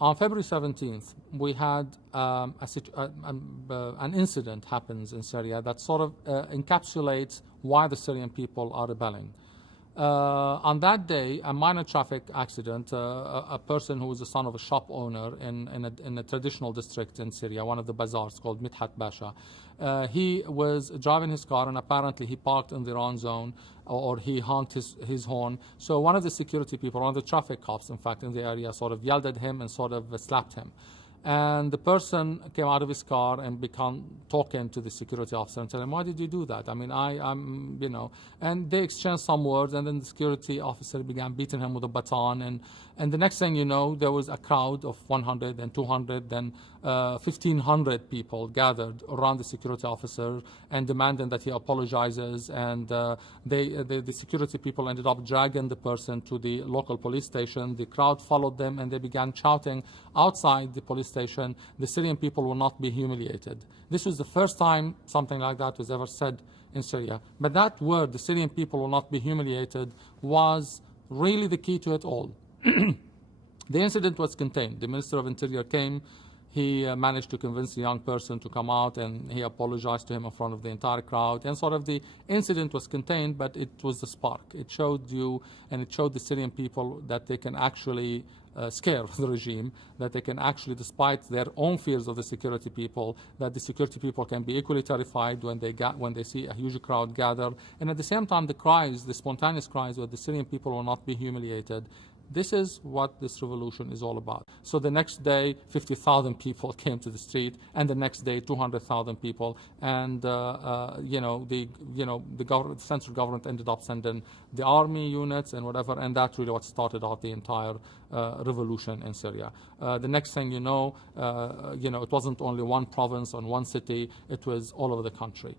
On February 17th, we had an incident happens in Syria that sort of encapsulates why the Syrian people are rebelling. On that day, a minor traffic accident, a person who was the son of a shop owner in a traditional district in Syria, one of the bazaars called Midhat Basha. He was driving his car and apparently he parked in the wrong zone, or he honked his horn. So one of the security people, one of the traffic cops, in fact, in the area sort of yelled at him and sort of slapped him. And the person came out of his car and began talking to the security officer and telling him, why did you do that? I mean, I'm, and they exchanged some words, and then the security officer began beating him with a baton. And the next thing you know, there was a crowd of 100 and 200, then 1,500 people gathered around the security officer and demanding that he apologizes. And the security people ended up dragging the person to the local police station. The crowd followed them and they began shouting outside the police station, the Syrian people will not be humiliated. This was the first time something like that was ever said in Syria. But that word, the Syrian people will not be humiliated, was really the key to it all. The incident was contained. The Minister of Interior came. He managed to convince the young person to come out, and he apologized to him in front of the entire crowd. And sort of the incident was contained, but it was the spark. It showed you, and it showed the Syrian people that they can actually scare the regime, that they can actually, despite their own fears of the security people, that the security people can be equally terrified when they see a huge crowd gather. And at the same time, the spontaneous cries where the Syrian people will not be humiliated. This is what this revolution is all about. So the next day, 50,000 people came to the street, and the next day, 200,000 people. And the central government ended up sending the army units and whatever, and that's really what started out the entire revolution in Syria. The next thing you know, it wasn't only one province or one city; it was all over the country.